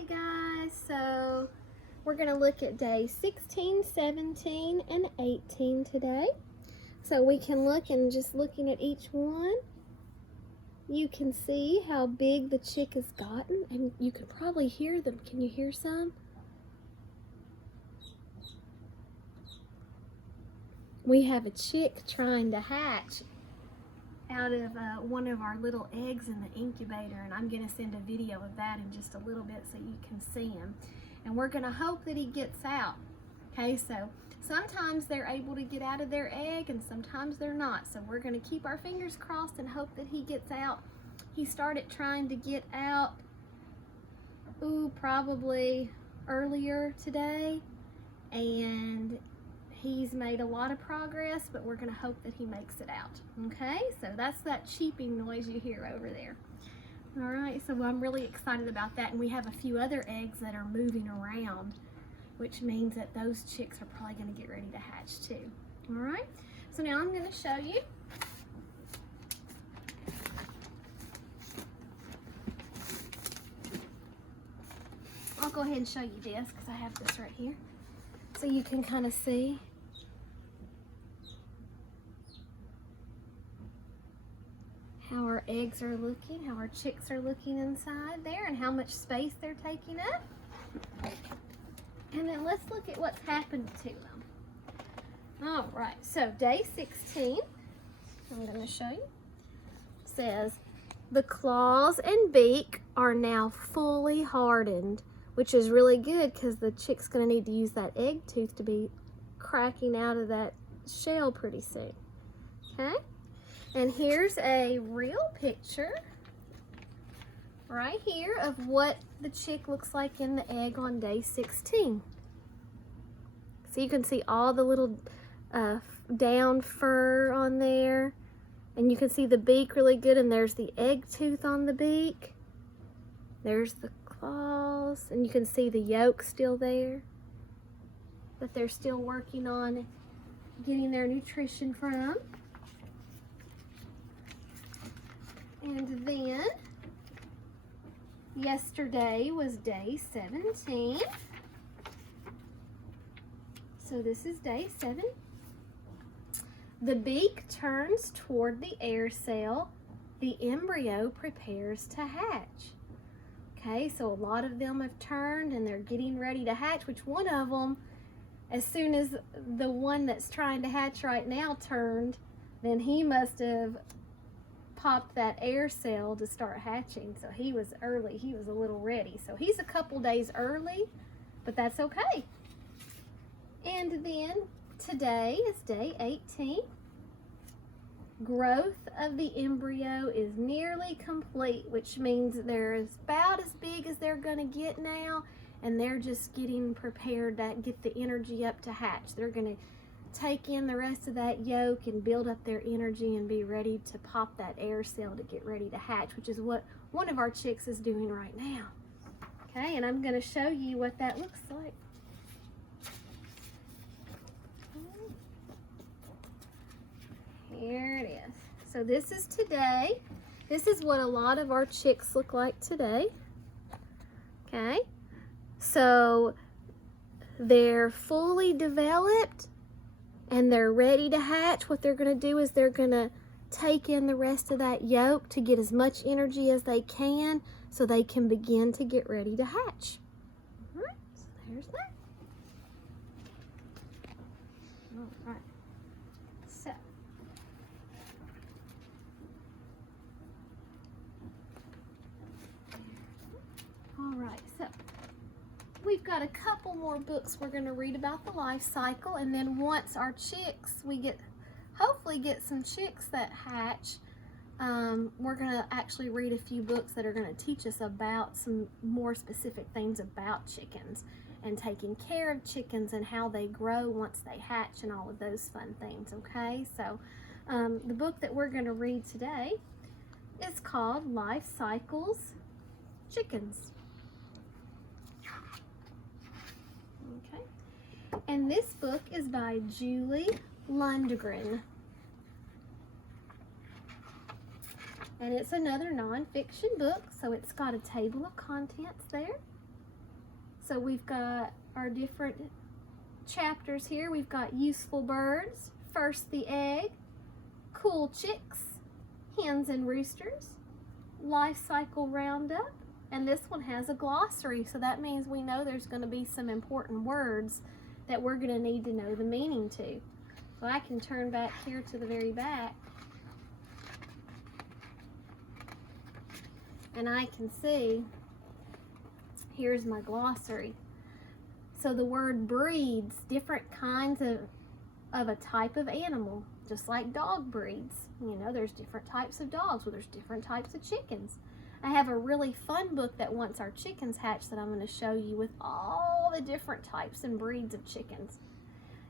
Hi guys, so we're going to look at day 16, 17, and 18 today. So we can look, and just looking at each one, you can see how big the chick has gotten, and you can probably hear them. Can you hear some? We have a chick trying to hatch out of one of our little eggs in the incubator, and I'm going to send a video of that in just a little bit so you can see him. And we're going to hope that he gets out. Okay, so sometimes they're able to get out of their egg and sometimes they're not. So we're going to keep our fingers crossed and hope that he gets out. He started trying to get out, probably earlier today, and he's made a lot of progress, but we're going to hope that he makes it out. Okay, so that's that cheeping noise you hear over there. All right, so I'm really excited about that, and we have a few other eggs that are moving around, which means that those chicks are probably going to get ready to hatch too. All right, so now I'm going to show you. I'll go ahead and show you this because I have this right here, so you can kind of see. How our eggs are looking, how our chicks are looking inside there, and how much space they're taking up. And then let's look at what's happened to them. All right, so day 16, I'm going to show you, says the claws and beak are now fully hardened, which is really good because the chick's going to need to use that egg tooth to be cracking out of that shell pretty soon. Okay? And here's a real picture right here of what the chick looks like in the egg on day 16. So you can see all the little down fur on there, and you can see the beak really good, and there's the egg tooth on the beak. There's the claws, and you can see the yolk still there, that they're still working on getting their nutrition from. And then yesterday was day 17. So this is day 7. The beak turns toward the air cell. The embryo prepares to hatch. Okay, so a lot of them have turned and they're getting ready to hatch, which one of them, as soon as the one that's trying to hatch right now turned, then he must have popped that air cell to start hatching. So he was early, he was a little ready. So he's a couple days early, but that's okay. And then today is day 18. Growth of the embryo is nearly complete, which means they're about as big as they're gonna get now, and they're just getting prepared to get the energy up to hatch. They're gonna take in the rest of that yolk and build up their energy and be ready to pop that air cell to get ready to hatch, which is what one of our chicks is doing right now. Okay, and I'm going to show you what that looks like. Here it is. So this is today. This is what a lot of our chicks look like today. Okay, so they're fully developed and they're ready to hatch. What they're going to do is they're going to take in the rest of that yolk to get as much energy as they can so they can begin to get ready to hatch. All right, so there's that. All right, so we've got a couple more books we're going to read about the life cycle, and then once our chicks, hopefully get some chicks that hatch, we're going to actually read a few books that are going to teach us about some more specific things about chickens and taking care of chickens and how they grow once they hatch and all of those fun things. Okay, so the book that we're going to read today is called Life Cycles Chickens. Okay, and this book is by Julie Lundgren, and it's another nonfiction book, so it's got a table of contents there, So we've got our different chapters here. We've got useful birds, first the egg, cool chicks, hens and roosters, life cycle roundup, and this one has a glossary, so that means we know there's going to be some important words that we're going to need to know the meaning to. So I can turn back here to the very back, and I can see, here's my glossary. So the word breeds, different kinds of a type of animal, just like dog breeds. You know, there's different types of dogs, well, there's different types of chickens. I have a really fun book that once our chickens hatch that I'm going to show you with all the different types and breeds of chickens.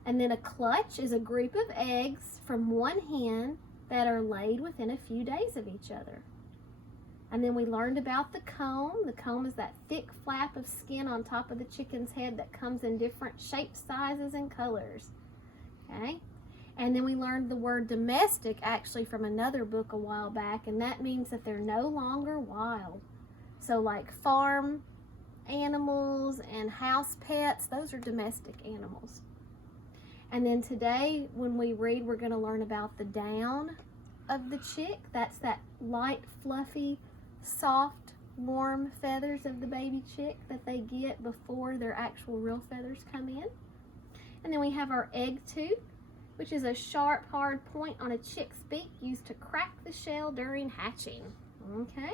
And then a clutch is a group of eggs from one hen that are laid within a few days of each other. And then we learned about the comb. The comb is that thick flap of skin on top of the chicken's head that comes in different shapes, sizes, and colors. Okay? And then we learned the word domestic actually from another book a while back, and that means that they're no longer wild. So like farm animals and house pets, those are domestic animals. And then today when we read, we're going to learn about the down of the chick. That's that light, fluffy, soft, warm feathers of the baby chick that they get before their actual real feathers come in. And then we have our egg tooth, which is a sharp, hard point on a chick's beak used to crack the shell during hatching. Okay?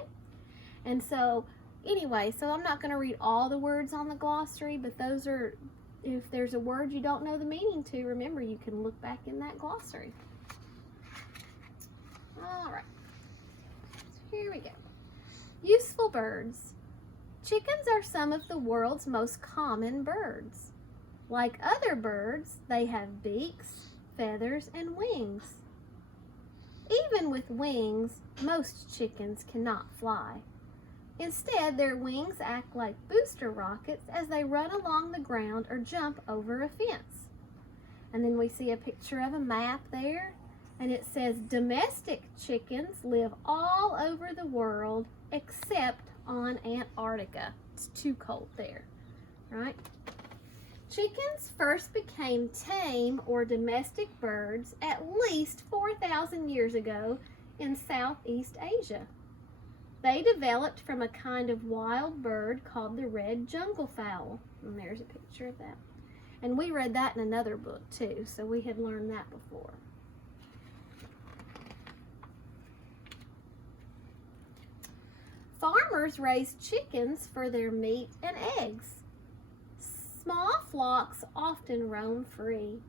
And so, anyway, so I'm not going to read all the words on the glossary, but those are, if there's a word you don't know the meaning to, remember, you can look back in that glossary. All right. Here we go. Useful birds. Chickens are some of the world's most common birds. Like other birds, they have beaks, feathers, and wings. Even with wings, most chickens cannot fly. Instead, their wings act like booster rockets as they run along the ground or jump over a fence. And then we see a picture of a map there, and it says domestic chickens live all over the world except on Antarctica. It's too cold there, right? Chickens first became tame or domestic birds at least 4,000 years ago in Southeast Asia. They developed from a kind of wild bird called the red jungle fowl. And there's a picture of that. And we read that in another book too, so we had learned that before. Farmers raise chickens for their meat and eggs. Small flocks often roam free.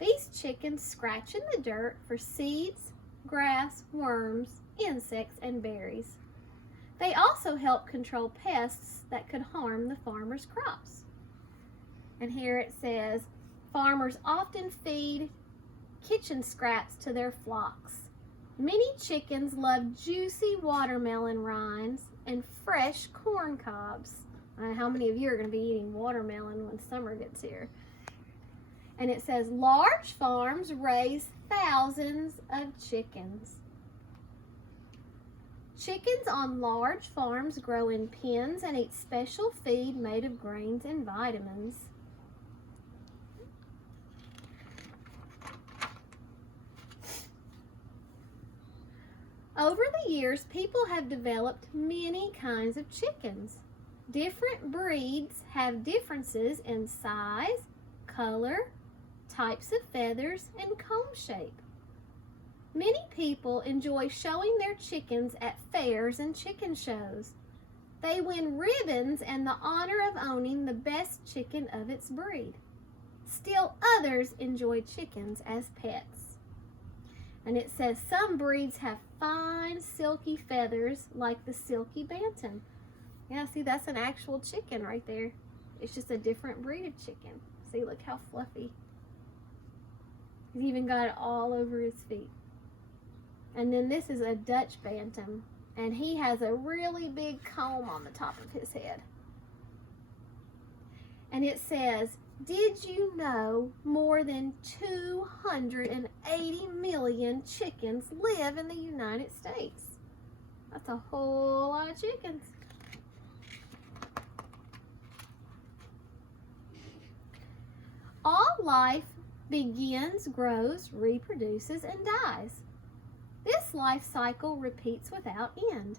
These chickens scratch in the dirt for seeds, grass, worms, insects, and berries. They also help control pests that could harm the farmer's crops. And here it says, farmers often feed kitchen scraps to their flocks. Many chickens love juicy watermelon rinds and fresh corn cobs. How many of you are going to be eating watermelon when summer gets here? And it says large farms raise thousands of chickens. Chickens on large farms grow in pens and eat special feed made of grains and vitamins. Over the years, people have developed many kinds of chickens. Different breeds have differences in size, color, types of feathers, and comb shape. Many people enjoy showing their chickens at fairs and chicken shows. They win ribbons and the honor of owning the best chicken of its breed. Still others enjoy chickens as pets. And it says some breeds have fine silky feathers like the silky bantam. Yeah, see, that's an actual chicken right there. It's just a different breed of chicken. See, look how fluffy. He's even got it all over his feet. And then this is a Dutch bantam, and he has a really big comb on the top of his head. And it says, did you know more than 280 million chickens live in the United States? That's a whole lot of chickens. life begins, grows, reproduces, and dies. This life cycle repeats without end.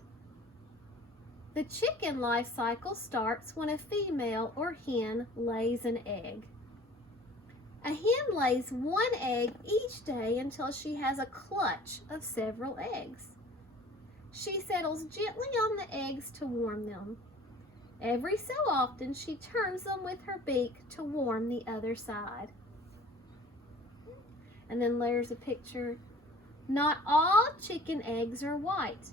The chicken life cycle starts when a female or hen lays an egg. A hen lays one egg each day until she has a clutch of several eggs. She settles gently on the eggs to warm them. Every so often, she turns them with her beak to warm the other side. And then there's a picture. Not all chicken eggs are white.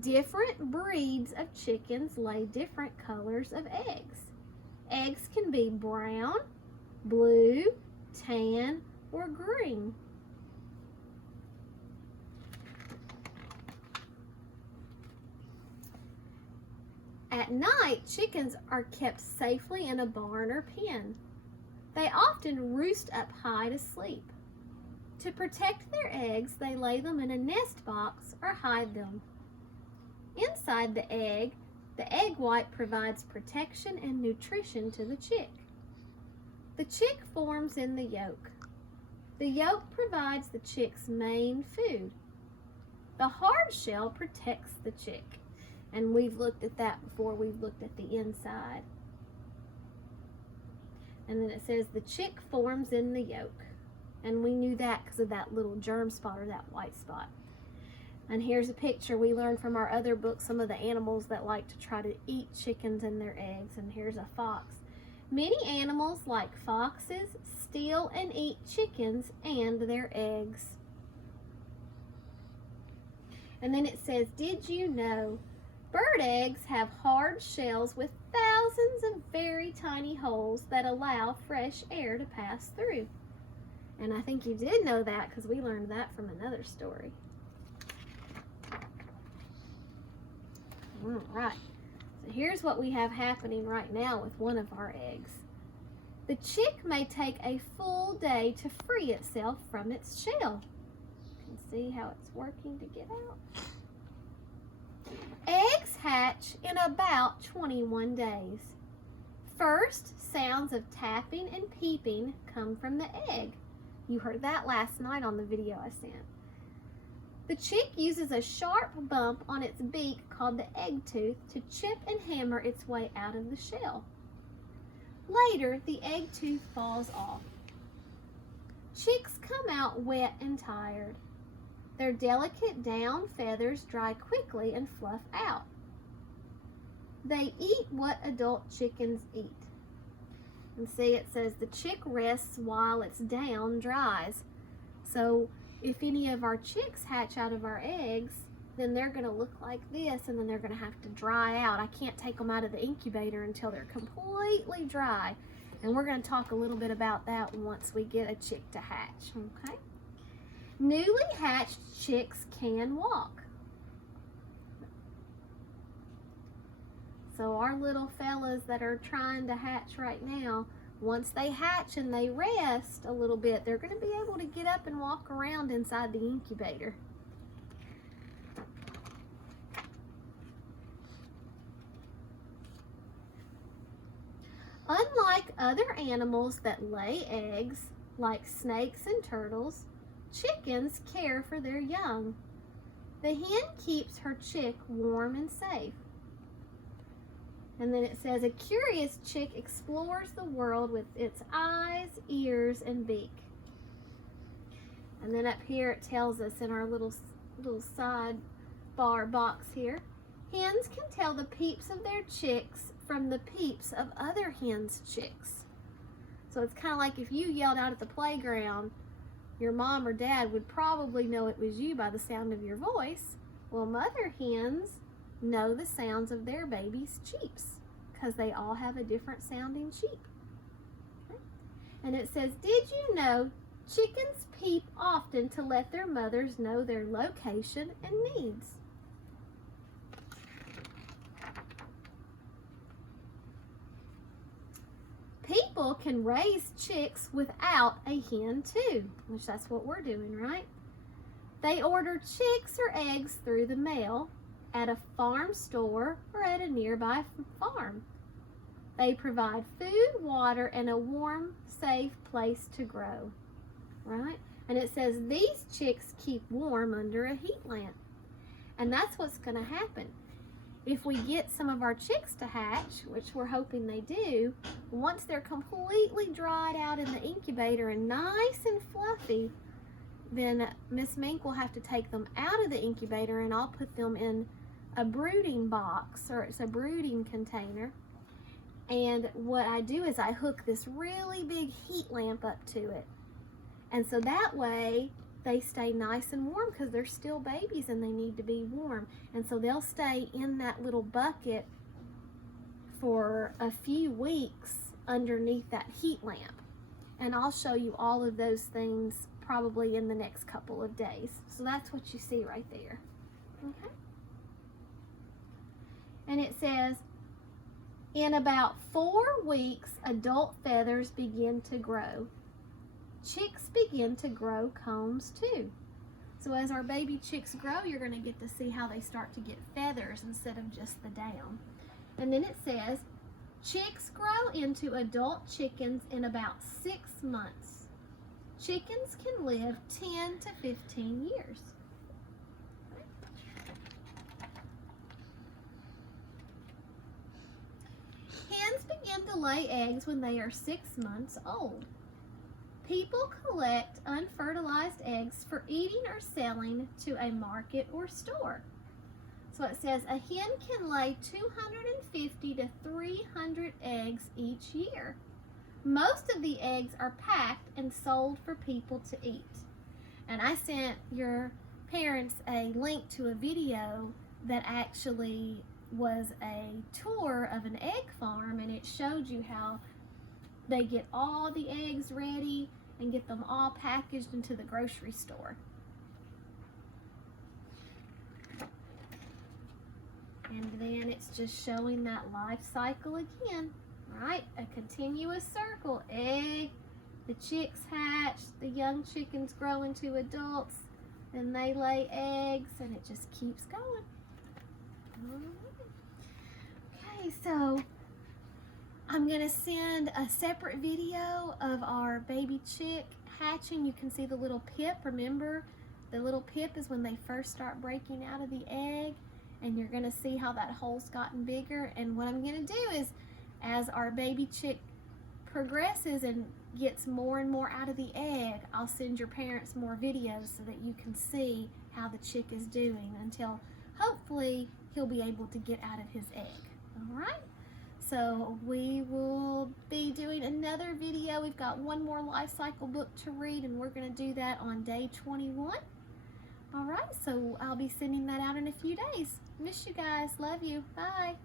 Different breeds of chickens lay different colors of eggs. Eggs can be brown, blue, tan, or green. At night, chickens are kept safely in a barn or pen. They often roost up high to sleep. To protect their eggs, they lay them in a nest box or hide them. Inside the egg white provides protection and nutrition to the chick. The chick forms in the yolk. The yolk provides the chick's main food. The hard shell protects the chick. And we've looked at that before. We've looked at the inside. And then it says the chick forms in the yolk. And we knew that because of that little germ spot or that white spot. And here's a picture we learned from our other book, some of the animals that like to try to eat chickens and their eggs. And here's a fox. Many animals, like foxes, steal and eat chickens and their eggs. And then it says, did you know bird eggs have hard shells with thousands of very tiny holes that allow fresh air to pass through? And I think you did know that because we learned that from another story. All right, so here's what we have happening right now with one of our eggs. The chick may take a full day to free itself from its shell. You can see how it's working to get out. Eggs hatch in about 21 days. First, sounds of tapping and peeping come from the egg. You heard that last night on the video I sent. The chick uses a sharp bump on its beak called the egg tooth to chip and hammer its way out of the shell. Later, the egg tooth falls off. Chicks come out wet and tired. Their delicate down feathers dry quickly and fluff out. They eat what adult chickens eat. And see, it says the chick rests while its down dries. So if any of our chicks hatch out of our eggs, then they're going to look like this, and then they're going to have to dry out. I can't take them out of the incubator until they're completely dry. And we're going to talk a little bit about that once we get a chick to hatch, okay? Newly hatched chicks can walk. So our little fellas that are trying to hatch right now, once they hatch and they rest a little bit, they're going to be able to get up and walk around inside the incubator. Unlike other animals that lay eggs, like snakes and turtles, chickens care for their young. The hen keeps her chick warm and safe. And then it says, a curious chick explores the world with its eyes, ears, and beak. And then up here it tells us in our little side bar box here, hens can tell the peeps of their chicks from the peeps of other hens' chicks. So it's kind of like if you yelled out at the playground, your mom or dad would probably know it was you by the sound of your voice. Well, mother hens know the sounds of their babies' cheeps because they all have a different sounding cheep. Okay. And it says, did you know chickens peep often to let their mothers know their location and needs? People can raise chicks without a hen too, which that's what we're doing, right? They order chicks or eggs through the mail at a farm store or at a nearby farm. They provide food, water, and a warm, safe place to grow, right? And it says these chicks keep warm under a heat lamp. And that's what's going to happen. If we get some of our chicks to hatch, which we're hoping they do, once they're completely dried out in the incubator and nice and fluffy, then Miss Mink will have to take them out of the incubator, and I'll put them in a brooding box, or it's a brooding container. And what I do is I hook this really big heat lamp up to it. And so that way they stay nice and warm, because they're still babies and they need to be warm. And so they'll stay in that little bucket for a few weeks underneath that heat lamp. And I'll show you all of those things probably in the next couple of days. So that's what you see right there. Okay. And it says, in about 4 weeks, adult feathers begin to grow. Chicks begin to grow combs too. So as our baby chicks grow, you're going to get to see how they start to get feathers instead of just the down. And then it says, chicks grow into adult chickens in about 6 months. Chickens can live 10 to 15 years. Hens begin to lay eggs when they are 6 months old. People collect unfertilized eggs for eating or selling to a market or store. So it says a hen can lay 250 to 300 eggs each year. Most of the eggs are packed and sold for people to eat. And I sent your parents a link to a video that actually was a tour of an egg farm, and it showed you how they get all the eggs ready and get them all packaged into the grocery store. And then it's just showing that life cycle again, right? A continuous circle. Egg, the chicks hatch, the young chickens grow into adults, then they lay eggs, and it just keeps going. Okay, so I'm going to send a separate video of our baby chick hatching. You can see the little pip. Remember, the little pip is when they first start breaking out of the egg, and you're going to see how that hole's gotten bigger. And what I'm going to do is, as our baby chick progresses and gets more and more out of the egg, I'll send your parents more videos so that you can see how the chick is doing until hopefully he'll be able to get out of his egg. All right? So we will be doing another video. We've got one more life cycle book to read, and we're going to do that on day 21. All right, so I'll be sending that out in a few days. Miss you guys. Love you. Bye.